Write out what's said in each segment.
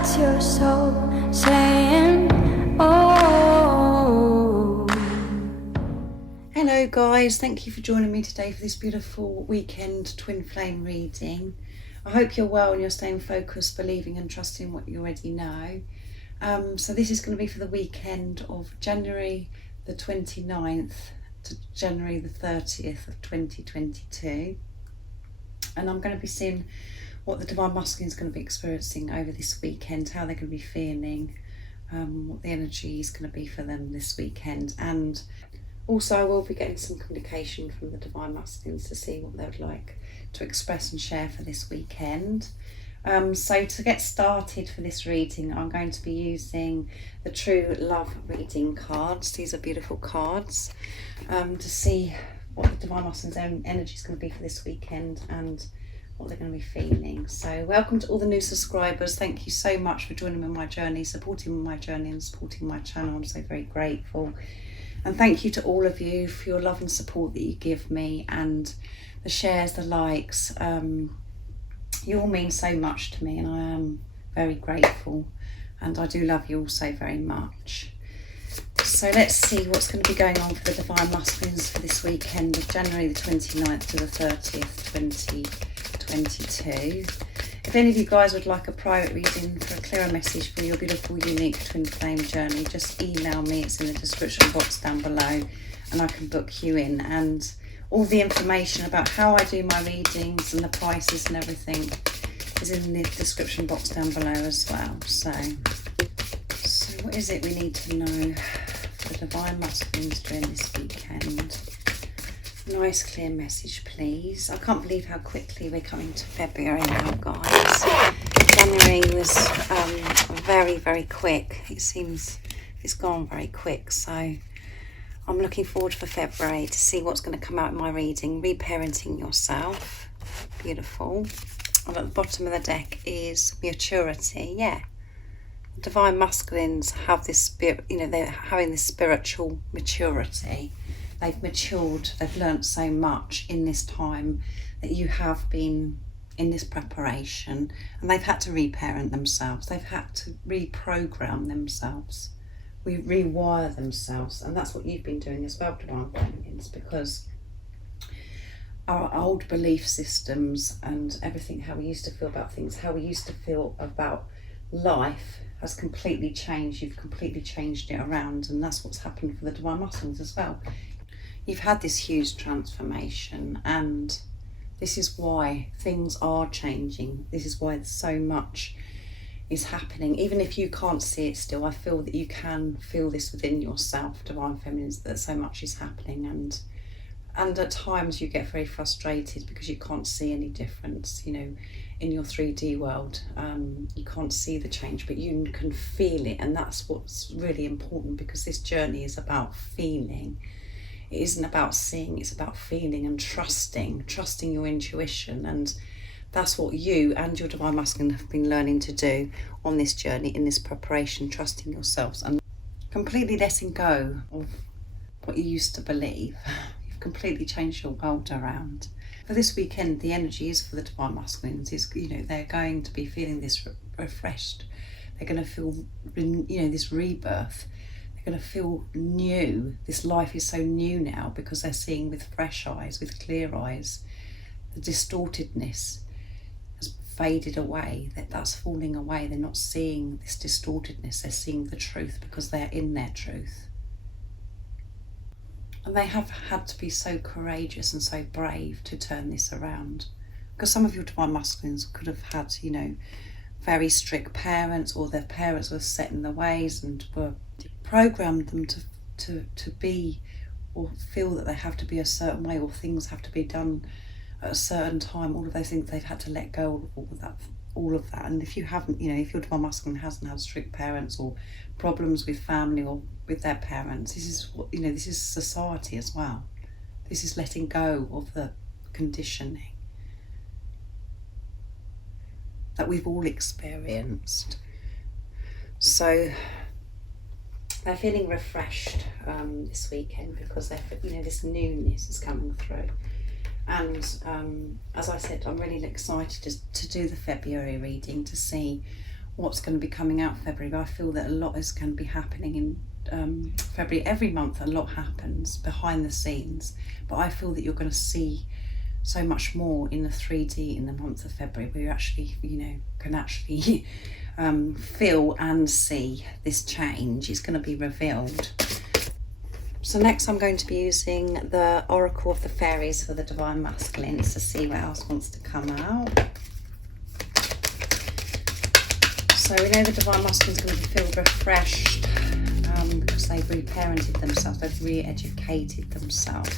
That's your soul saying, oh. Hello guys, thank you for joining me today for this beautiful weekend twin flame reading. I hope you're well and you're staying focused, believing and trusting what you already know. So this is going to be for the weekend of January the 29th to January the 30th of 2022. And I'm going to be seeing what the Divine Masculine is going to be experiencing over this weekend, how they're going to be feeling, what the energy is going to be for them this weekend. And also I will be getting some communication from the Divine Masculines to see what they would like to express and share for this weekend. So to get started for this reading, I'm going to be using the True Love reading cards. These are beautiful cards to see what the Divine Masculine's own energy is going to be for this weekend and what they're going to be feeling. So welcome to all the new subscribers. Thank you so much for joining me on my journey, supporting my journey and supporting my channel. I'm so very grateful. And thank you to all of you for your love and support that you give me, and the shares, the likes. You all mean so much to me, and I am very grateful, and I do love you all so very much. So let's see what's going to be going on for the Divine Masculines for this weekend of January the 29th to the 30th, 2022. If any of you guys would like a private reading for a clearer message for your beautiful, unique twin flame journey, just email me. It's in the description box down below, and I can book you in. And all the information about how I do my readings and the prices and everything is in the description box down below as well. So what is it we need to know for the Divine Masculines during this weekend? Nice clear message, please. I can't believe how quickly we're coming to February now, guys. January was very, very quick. It seems it's gone very quick. So I'm looking forward for February to see what's going to come out in my reading. Reparenting yourself. Beautiful. And at the bottom of the deck is maturity. Yeah. Divine Masculines have this spirit, they're having this spiritual maturity. They've matured, they've learnt so much in this time that you have been in this preparation, and they've had to reparent themselves. They've had to reprogram themselves, rewire themselves, and that's what you've been doing as well, Divine Feminines, because our old belief systems and everything, how we used to feel about things, how we used to feel about life has completely changed. You've completely changed it around, and that's what's happened for the Divine Masculines as well. You've had this huge transformation, and this is why things are changing. This is why so much is happening. Even if you can't see it still, I feel that you can feel this within yourself, Divine Feminines, that so much is happening, and at times you get very frustrated because you can't see any difference, in your 3D world. You can't see the change, but you can feel it, and that's what's really important, because this journey is about feeling. It isn't about seeing, it's about feeling and trusting your intuition. And that's what you and your Divine Masculine have been learning to do on this journey, in this preparation, trusting yourselves and completely letting go of what you used to believe. You've completely changed your world around. For this weekend, the energy is for the Divine Masculines is, they're going to be feeling this refreshed. They're going to feel, this rebirth. They're going to feel new. This life is so new now because they're seeing with fresh eyes, with clear eyes. The distortedness has faded away. That's falling away. They're not seeing this distortedness. They're seeing the truth because they're in their truth. And they have had to be so courageous and so brave to turn this around. Because some of your Divine Masculines could have had, very strict parents, or their parents were set in their ways and were programmed them to be, or feel that they have to be a certain way, or things have to be done at a certain time. All of those things, they've had to let go of all of that. And if you haven't, if your Divine Masculine hasn't had strict parents or problems with family or with their parents, this is what, this is society as well. This is letting go of the conditioning that we've all experienced. So they're feeling refreshed this weekend because this newness is coming through. And as I said, I'm really excited to do the February reading to see what's going to be coming out February, but I feel that a lot is going to be happening in February. Every month a lot happens behind the scenes, but I feel that you're going to see so much more in the 3D in the month of February, where you actually, can actually feel and see this change. It's going to be revealed. So next I'm going to be using the Oracle of the Fairies for the Divine Masculines to see what else wants to come out. So we know the Divine Masculine is going to feel refreshed because they've reparented themselves, they've re-educated themselves.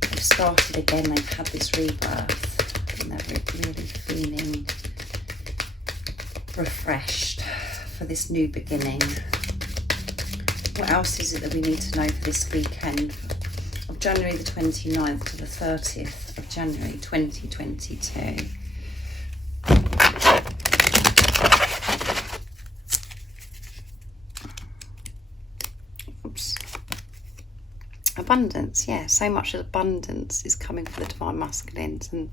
They've started again, they've had this rebirth, and they're really feeling refreshed for this new beginning. What else is it that we need to know for this weekend of January the 29th to the 30th of January 2022? Oops. Abundance, yeah, so much abundance is coming for the Divine Masculines, and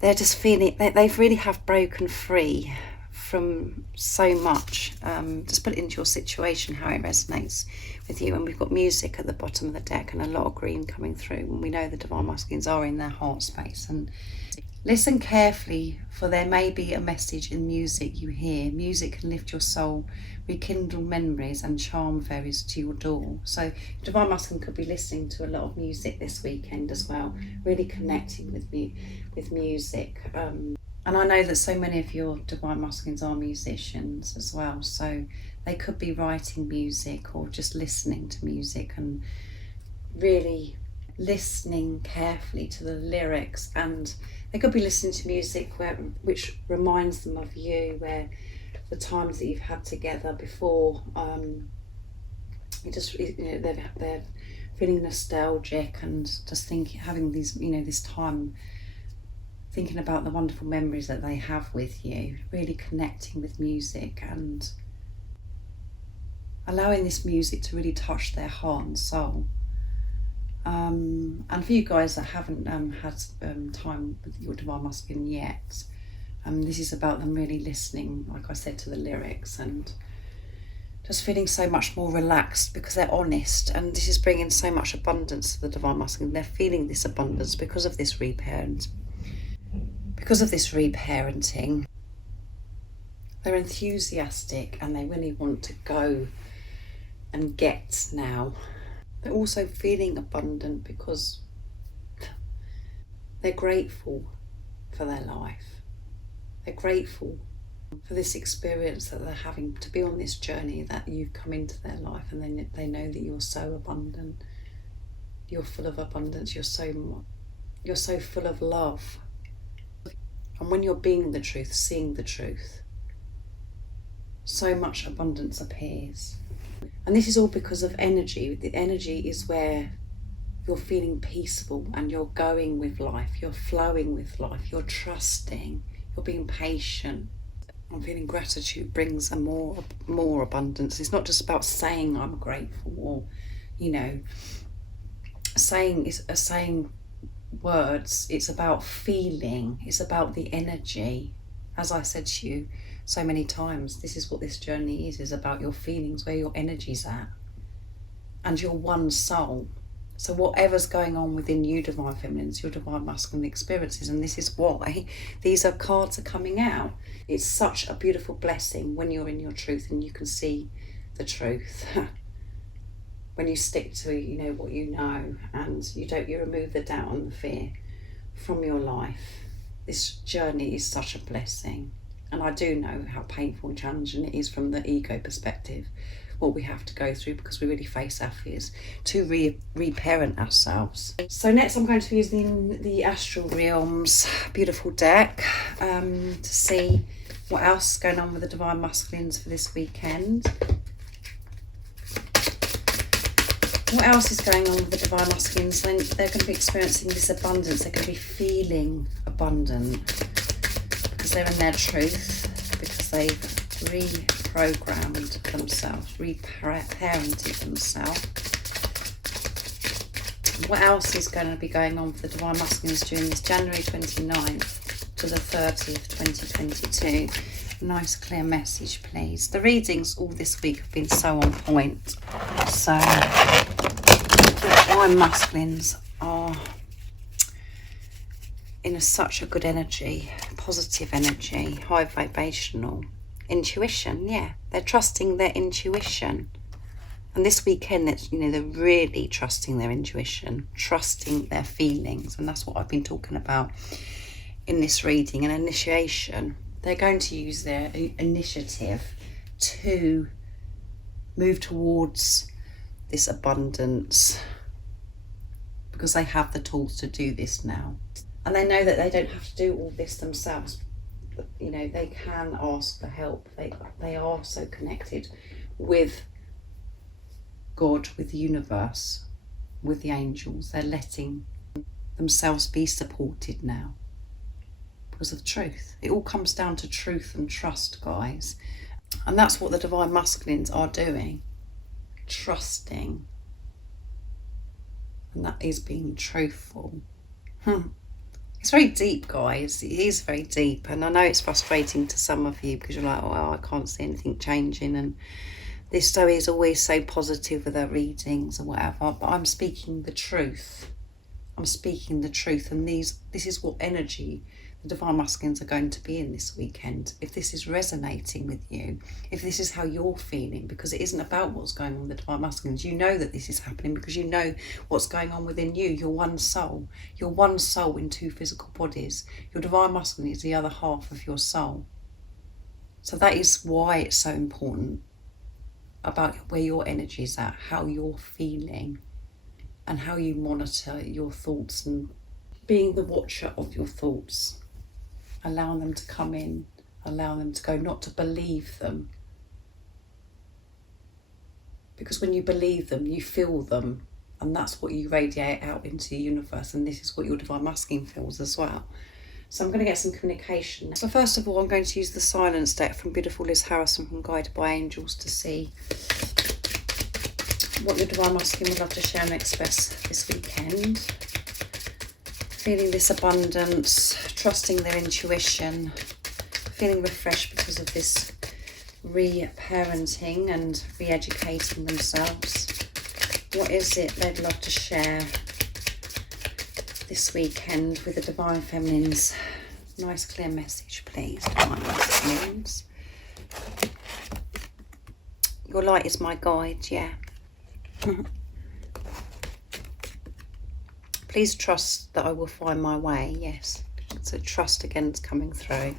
they're just feeling, they really have broken free from so much. Just put it into your situation, how it resonates with you. And we've got music at the bottom of the deck and a lot of green coming through, and we know the Divine Masculines are in their heart space. And listen carefully, for there may be a message in music you hear. Music can lift your soul, rekindle memories and charm fairies to your door. So Divine Masculine could be listening to a lot of music this weekend as well, really connecting with music. And I know that so many of your Divine Masculines are musicians as well, so they could be writing music or just listening to music and really listening carefully to the lyrics. And they could be listening to music which reminds them of you, where the times that you've had together before. They're feeling nostalgic and just having these, this time, thinking about the wonderful memories that they have with you, really connecting with music and allowing this music to really touch their heart and soul. And for you guys that haven't had time with your Divine Masculine yet, this is about them really listening, like I said, to the lyrics and just feeling so much more relaxed because they're honest, and this is bringing so much abundance to the Divine Masculine. They're feeling this abundance because of this reparenting. They're enthusiastic and they really want to go and get now. They're also feeling abundant because they're grateful for their life. They're grateful for this experience that they're having, to be on this journey, that you've come into their life, and they know that you're so abundant. You're full of abundance. You're so full of love. And when you're being the truth, seeing the truth, so much abundance appears. And this is all because of energy. The energy is where you're feeling peaceful and you're going with life, you're flowing with life, you're trusting, you're being patient. I'm feeling gratitude brings a more abundance. It's not just about saying I'm grateful or, saying words. It's about feeling. It's about the energy. As I said to you so many times, this is what this journey is about your feelings, where your energy's at, and your one soul. So whatever's going on within you, Divine Feminines, your Divine Masculine experiences, and this is why these cards are coming out. It's such a beautiful blessing when you're in your truth and you can see the truth. When you stick to, what you know, and you remove the doubt and the fear from your life. This journey is such a blessing. And I do know how painful and challenging it is from the ego perspective, what we have to go through, because we really face our fears to reparent ourselves. So next I'm going to be using the Astral Realms beautiful deck to see what else is going on with the Divine Masculines for this weekend. What else is going on with the Divine Masculines? They're going to be experiencing this abundance. They're going to be feeling abundant because they're in their truth, because they've reprogrammed themselves, reparented themselves. What else is going to be going on for the Divine Masculines during this January 29th to the 30th, 2022? Nice clear message, please. The readings all this week have been so on point. So the divine masculines are in such a good energy, positive energy, high vibrational. Intuition, yeah. They're trusting their intuition. And this weekend, they're really trusting their intuition, trusting their feelings. And that's what I've been talking about in this reading, an initiation. They're going to use their initiative to move towards this abundance because they have the tools to do this now. And they know that they don't have to do all this themselves. They can ask for help. They are so connected with God, with the universe, with the angels. They're letting themselves be supported now because of truth. It all comes down to truth and trust, guys. And that's what the divine masculines are doing. Trusting. And that is being truthful. It's very deep, guys. It is very deep. And I know it's frustrating to some of you because you're like, oh, I can't see anything changing. And this Zoe is always so positive with her readings or whatever. But I'm speaking the truth. I'm speaking the truth. And this is what energy the divine masculines are going to be in this weekend. If this is resonating with you, if this is how you're feeling, because it isn't about what's going on with the divine masculines. You know that this is happening because you know what's going on within you. You're one soul. You're one soul in two physical bodies. Your divine masculine is the other half of your soul. So that is why it's so important about where your energy is at, how you're feeling, and how you monitor your thoughts and being the watcher of your thoughts. Allowing them to come in, allowing them to go, not to believe them. Because when you believe them, you feel them, and that's what you radiate out into the universe, and this is what your divine masculine feels as well. So I'm going to get some communication. So first of all, I'm going to use the silence deck from beautiful Liz Harrison from Guided by Angels to see what your divine masculine would love to share and express this weekend. Feeling this abundance, trusting their intuition, feeling refreshed because of this re-parenting and re-educating themselves. What is it they'd love to share this weekend with the divine feminines? Nice clear message, please, divine feminines. Your light is my guide, yeah. Please trust that I will find my way, yes. So trust again is coming through.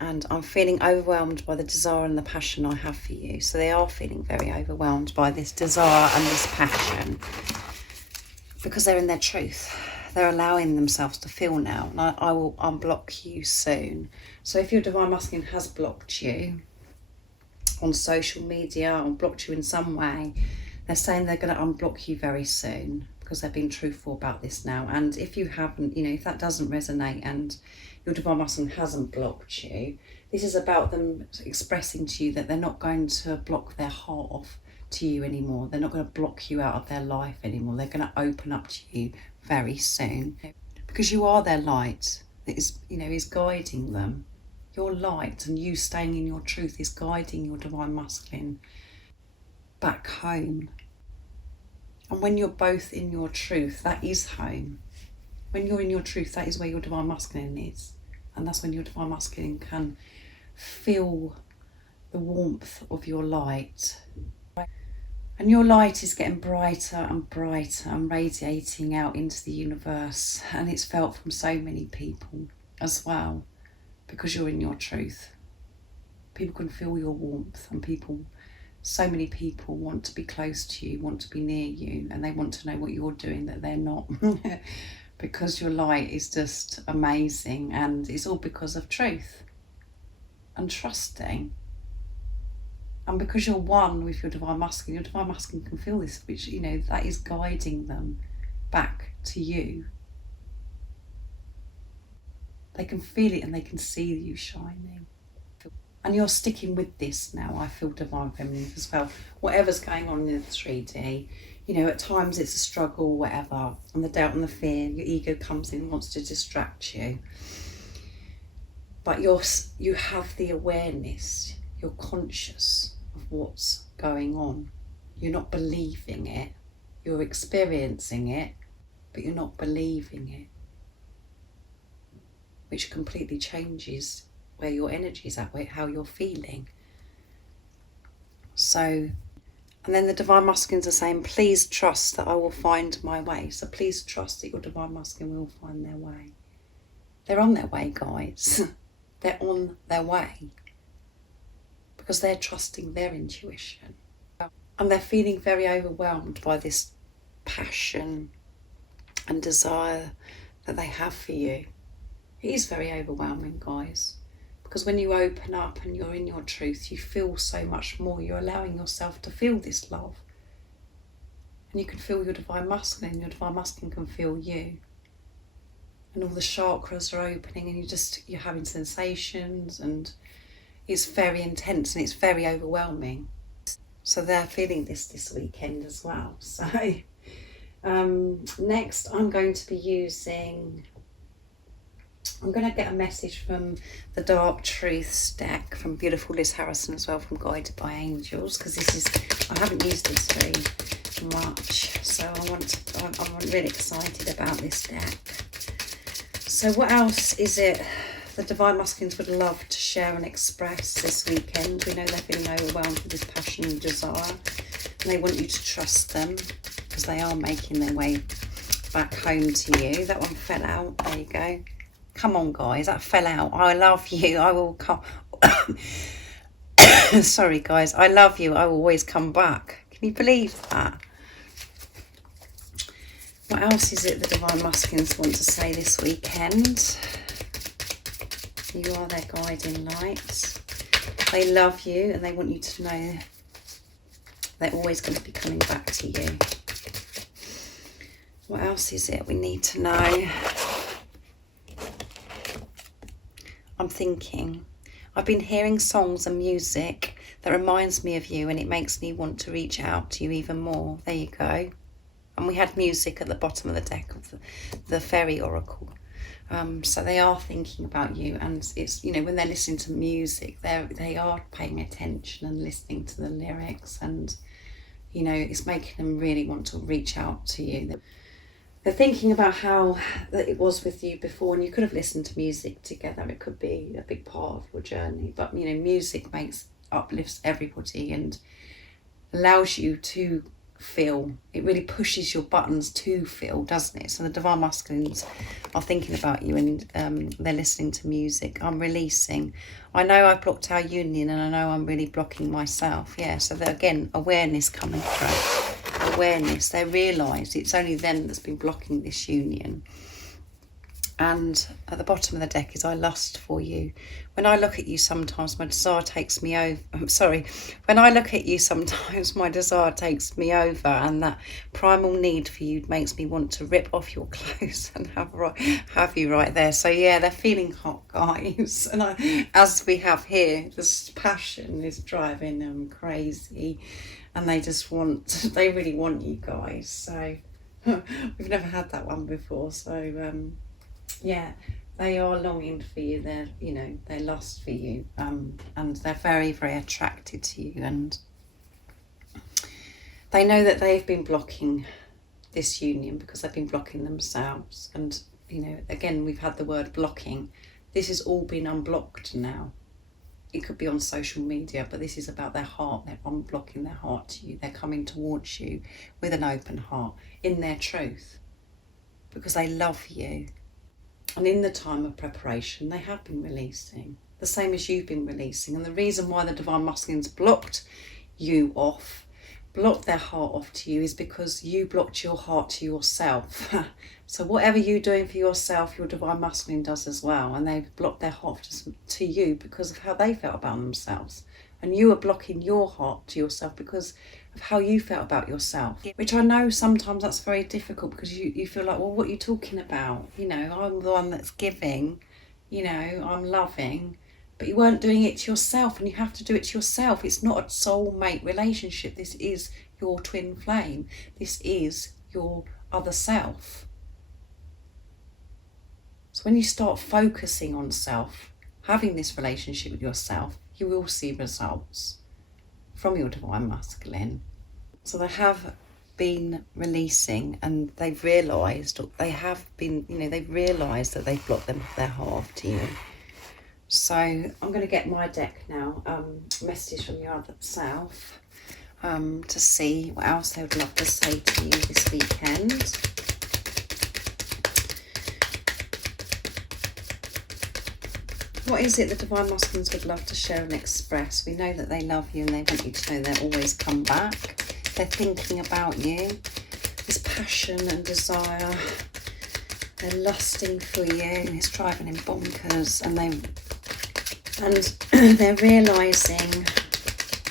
And I'm feeling overwhelmed by the desire and the passion I have for you. So they are feeling very overwhelmed by this desire and this passion because they're in their truth. They're allowing themselves to feel now. And I will unblock you soon. So if your divine masculine has blocked you on social media or blocked you in some way, they're saying they're going to unblock you very soon, because they're being truthful about this now. And if you haven't, if that doesn't resonate and your divine masculine hasn't blocked you, this is about them expressing to you that they're not going to block their heart off to you anymore. They're not going to block you out of their life anymore. They're going to open up to you very soon, because you are their light that is guiding them. Your light and you staying in your truth is guiding your divine masculine back home. And when you're both in your truth, that is home. When you're in your truth, that is where your divine masculine is. And that's when your divine masculine can feel the warmth of your light. And your light is getting brighter and brighter and radiating out into the universe. And it's felt from so many people as well, because you're in your truth. People can feel your warmth, and so many people want to be close to you, want to be near you, and they want to know what you're doing that they're not. Because your light is just amazing, and it's all because of truth and trusting. And because you're one with your divine masculine can feel this, which, that is guiding them back to you. They can feel it and they can see you shining. And you're sticking with this now, I feel, divine feminine as well. Whatever's going on in the 3D, at times it's a struggle, whatever, and the doubt and the fear, your ego comes in, wants to distract you. but you have the awareness, you're conscious of what's going on. You're not believing it, you're experiencing it, but you're not believing it, which completely changes where your energy is at, how you're feeling. So, and then the Divine Masculines are saying, please trust that I will find my way. So please trust that your Divine Masculine will find their way. They're on their way, guys. They're on their way because they're trusting their intuition. And they're feeling very overwhelmed by this passion and desire that they have for you. It is very overwhelming, guys, because when you open up and you're in your truth, you feel so much more. You're allowing yourself to feel this love. And you can feel your Divine Masculine. Your Divine Masculine can feel you. And all the chakras are opening and you're having sensations, and it's very intense and it's very overwhelming. So they're feeling this weekend as well. So next I'm going to get a message from the Dark Truths deck from beautiful Liz Harrison as well, from Guided by Angels, because I haven't used this very much, so I'm really excited about this deck. So what else is it the Divine Masculines would love to share and express this weekend? We know they're feeling overwhelmed with this passion and desire, and they want you to trust them because they are making their way back home to you. That one fell out. There you go. Come on, guys, that fell out. I love you. I will come. Sorry, guys. I love you. I will always come back. Can you believe that? What else is it the Divine Masculines want to say this weekend? You are their guiding light. They love you and they want you to know they're always going to be coming back to you. What else is it we need to know? I'm thinking, I've been hearing songs and music that reminds me of you, and it makes me want to reach out to you even more. There you go. And we had music at the bottom of the deck of the Fairy Oracle. So they are thinking about you, and it's, when they're listening to music, they are paying attention and listening to the lyrics, and it's making them really want to reach out to you. They're thinking about how that it was with you before, and you could have listened to music together. It could be a big part of your journey, but music uplifts everybody and allows you to feel. It really pushes your buttons to feel, doesn't it? So the Divine Masculines are thinking about you, and they're listening to music. I'm releasing. I know I blocked our union, and I know I'm really blocking myself. Yeah, so again, awareness coming through. Awareness. They realise it's only them that's been blocking this union. And at the bottom of the deck is I lust for you. When I look at you sometimes, my desire takes me over. When I look at you sometimes, my desire takes me over, and that primal need for you makes me want to rip off your clothes and have you right there. So yeah, they're feeling hot, guys. And as we have here, this passion is driving them crazy, and they really want you guys. So we've never had that one before. So yeah, they are longing for you. They lust for you, and they're very, very attracted to you, and they know that they've been blocking this union because they've been blocking themselves. And again, we've had the word blocking. This has all been unblocked now. It could be on social media, but this is about their heart. They're unblocking their heart to you. They're coming towards you with an open heart in their truth because they love you. And in the time of preparation, they have been releasing, the same as you've been releasing. And the reason why the Divine Masculines blocked their heart off to you, is because you blocked your heart to yourself. So whatever you're doing for yourself, your Divine Masculine does as well. And they've blocked their heart to you because of how they felt about themselves. And you are blocking your heart to yourself because of how you felt about yourself, which I know sometimes that's very difficult, because you feel like, well, what are you talking about? I'm the one that's giving, I'm loving, but you weren't doing it to yourself, and you have to do it to yourself. It's not a soulmate relationship. This is your twin flame. This is your other self. So when you start focusing on self, having this relationship with yourself, you will see results from your divine masculine. So they have been releasing, and they've realised, they've realised that they've blocked their heart to you. So I'm going to get my deck now, messages from your other self, to see what else they would love to say to you this weekend. What is it the divine masculines would love to share and express? We know that they love you and they want you to know they'll always come back. They're thinking about you. This passion and desire. They're lusting for you. It's driving them bonkers. And they're realising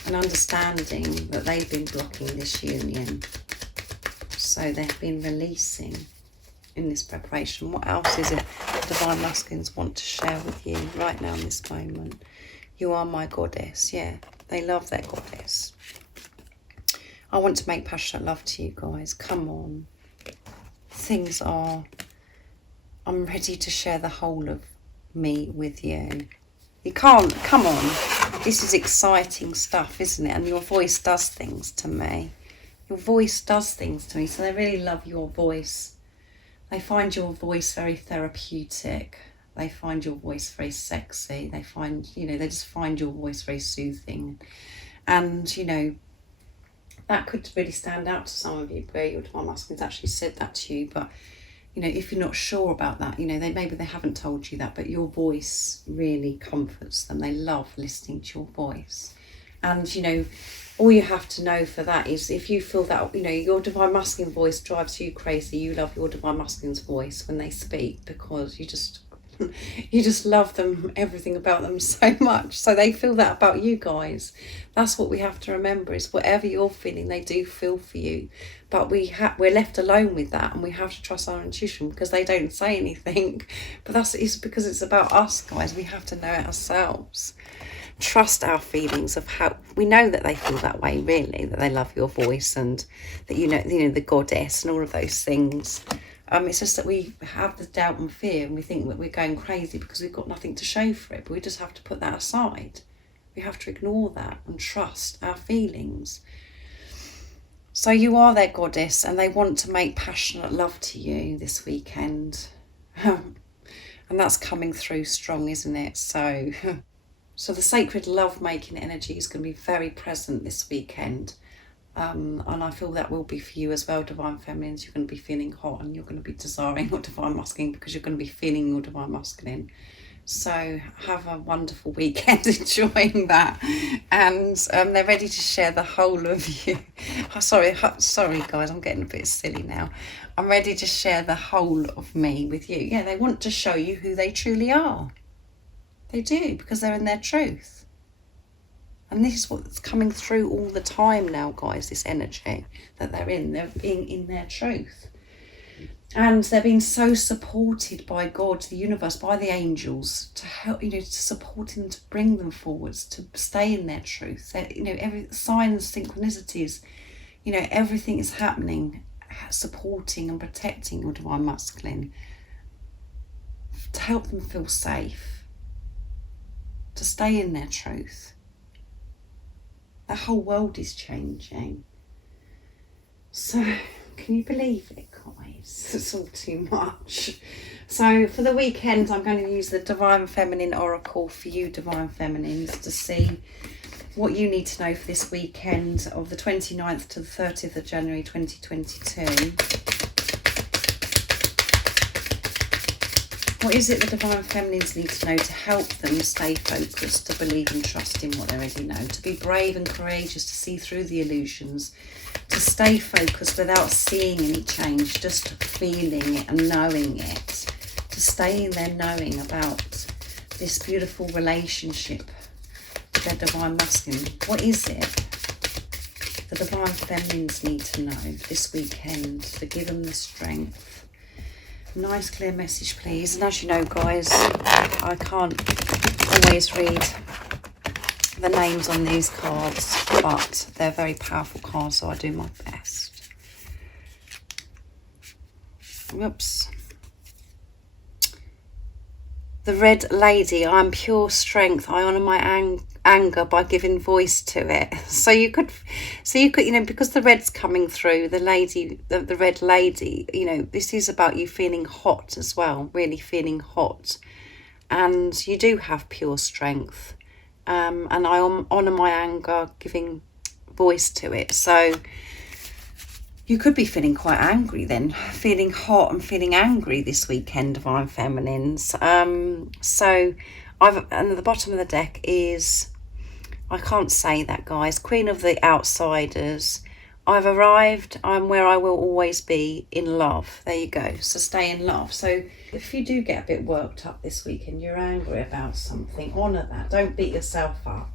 and understanding that they've been blocking this union. So they've been releasing in this preparation. What else is it the divine masculines want to share with you right now in this moment? You are my goddess. Yeah, they love their goddess. I want to make passionate love to you guys. Come on. I'm ready to share the whole of me with you. You can't, come on. This is exciting stuff, isn't it? And your voice does things to me. Your voice does things to me. So they really love your voice. They find your voice very therapeutic. They find your voice very sexy. They just find your voice very soothing. And, that could really stand out to some of you where your divine masculines actually said that to you. But, if you're not sure about that, maybe they haven't told you that, but your voice really comforts them. They love listening to your voice. And, all you have to know for that is if you feel that, your divine masculine voice drives you crazy, you love your divine masculine's voice when they speak, because you just love them, everything about them so much. So they feel that about you guys. That's what we have to remember, is whatever you're feeling, they do feel for you. But we're left alone with that, and we have to trust our intuition, because they don't say anything. But it's because it's about us, guys. We have to know it ourselves. Trust our feelings of how we know that they feel that way, really, that they love your voice, and that the goddess and all of those things. It's just that we have the doubt and fear, and we think that we're going crazy because we've got nothing to show for it. But we just have to put that aside. We have to ignore that and trust our feelings. So you are their goddess, and they want to make passionate love to you this weekend. And that's coming through strong, isn't it? So the sacred love-making energy is going to be very present this weekend. And I feel that will be for you as well, divine feminines. You're going to be feeling hot, and you're going to be desiring your divine masculine, because you're going to be feeling your divine masculine. So have a wonderful weekend enjoying that. And they're ready to share the whole of you. Sorry guys, I'm getting a bit silly now. I'm ready to share the whole of me with you. Yeah, they want to show you who they truly are. They do, because they're in their truth. And this is what's coming through all the time now, guys, this energy that they're in. They're being in their truth. And they're being so supported by God, the universe, by the angels, to help, to support them, to bring them forwards, to stay in their truth. Every signs, synchronicities, everything is happening, supporting and protecting your divine masculine, to help them feel safe, to stay in their truth. The whole world is changing. So, can you believe it, guys? It's all too much. So, for the weekend, I'm going to use the Divine Feminine Oracle for you, Divine Feminines, to see what you need to know for this weekend of the 29th to the 30th of January 2022. What is it the Divine Feminines need to know to help them stay focused, to believe and trust in what they already know, to be brave and courageous, to see through the illusions, to stay focused without seeing any change, just feeling it and knowing it, to stay in their knowing about this beautiful relationship with their Divine Masculine? What is it the Divine Feminines need to know this weekend to give them the strength? Nice clear message, please. And as you know, guys, I can't always read the names on these cards, but they're very powerful cards, so I do my best. Whoops. The Red Lady, I'm pure strength. I honour my anger by giving voice to it. So you could, you know, because the red's coming through, the lady, the Red Lady, you know, this is about you feeling hot as well, really feeling hot. And you do have pure strength. And I honour my anger, giving voice to it. So you could be feeling quite angry then, feeling hot and feeling angry this weekend, Divine Feminines. So and at the bottom of the deck is, I can't say that, guys, Queen of the Outsiders. I've arrived, I'm where I will always be, in love. There you go. So stay in love. So if you do get a bit worked up this weekend, you're angry about something, honour that. Don't beat yourself up.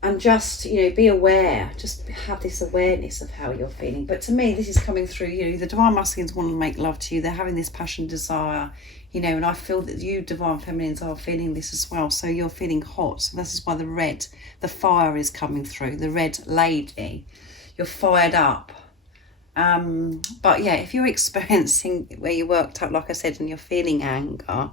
And just, you know, be aware. Just have this awareness of how you're feeling. But to me, this is coming through, you know, the Divine Masculines want to make love to you. They're having this passion, desire, you know, and I feel that you Divine Feminines are feeling this as well. So you're feeling hot. So this is why the fire is coming through, the Red Lady. You're fired up. But yeah, if you're experiencing where you worked up, like I said, and you're feeling anger,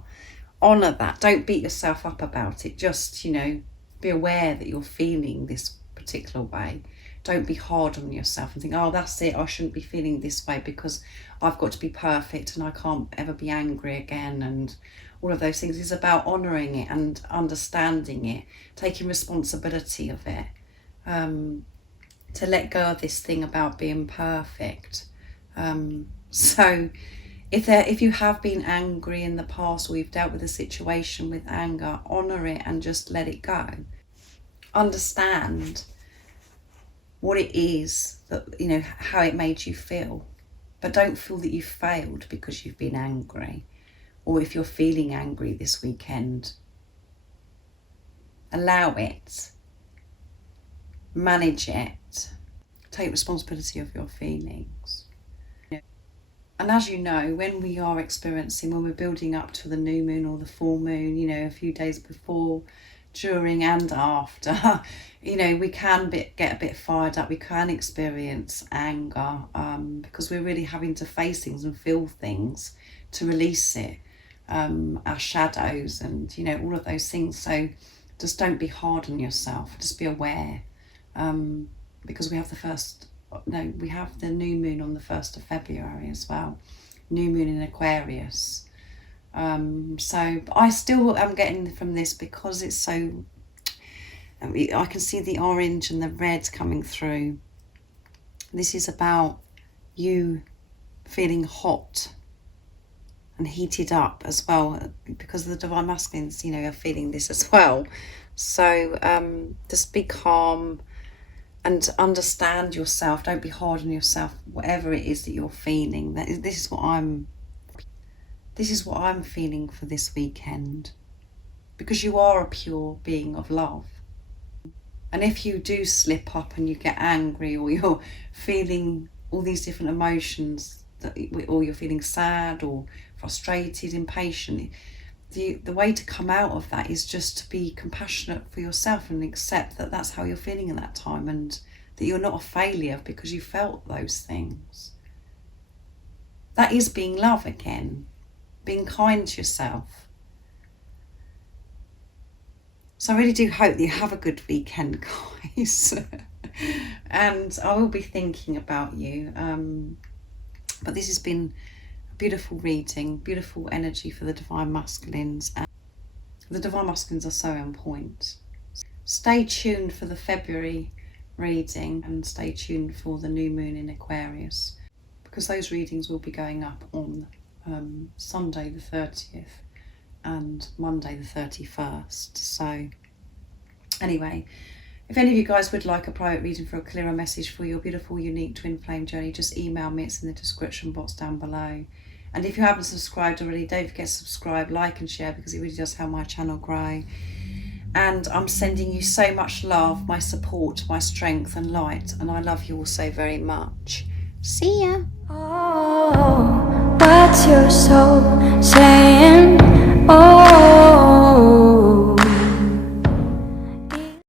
honour that. Don't beat yourself up about it. Just, you know, be aware that you're feeling this particular way. Don't be hard on yourself and think, oh, that's it, I shouldn't be feeling this way because I've got to be perfect and I can't ever be angry again, and all of those things. It's about honouring it and understanding it, taking responsibility of it, to let go of this thing about being perfect. So if you have been angry in the past, or you've dealt with a situation with anger, honour it and just let it go. Understand what it is, that, you know, how it made you feel. But don't feel that you failed because you've been angry. Or if you're feeling angry this weekend, allow it. Manage it. Take responsibility of your feelings. And as you know, when we're building up to the new moon or the full moon, you know, a few days before, during and after, you know, we can get a bit fired up. We can experience anger because we're really having to face things and feel things to release it, our shadows and, you know, all of those things. So just don't be hard on yourself. Just be aware, because we have we have the new moon on the 1st of February as well. New moon in Aquarius. So I still am getting from this, because it's so, I can see the orange and the red coming through. This is about you feeling hot and heated up as well, because the Divine Masculines, you know, are feeling this as well. So just be calm and understand yourself. Don't be hard on yourself, whatever it is that you're feeling. This is what I'm feeling for this weekend, because you are a pure being of love. And if you do slip up and you get angry, or you're feeling all these different emotions, or you're feeling sad or frustrated, impatient, the way to come out of that is just to be compassionate for yourself and accept that that's how you're feeling at that time, and that you're not a failure because you felt those things. That is being love again, being kind to yourself. So I really do hope that you have a good weekend, guys. And I will be thinking about you. But this has been beautiful reading, beautiful energy for the Divine Masculines. And the Divine Masculines are so on point. Stay tuned for the February reading, and stay tuned for the new moon in Aquarius, because those readings will be going up on Sunday the 30th and Monday the 31st. So anyway, if any of you guys would like a private reading for a clearer message for your beautiful, unique twin flame journey, just email me. It's in the description box down below. And if you haven't subscribed already, don't forget to subscribe, like and share, because it really does help my channel grow. And I'm sending you so much love, my support, my strength and light. And I love you all so very much. See ya. Oh, what's your soul saying? Oh.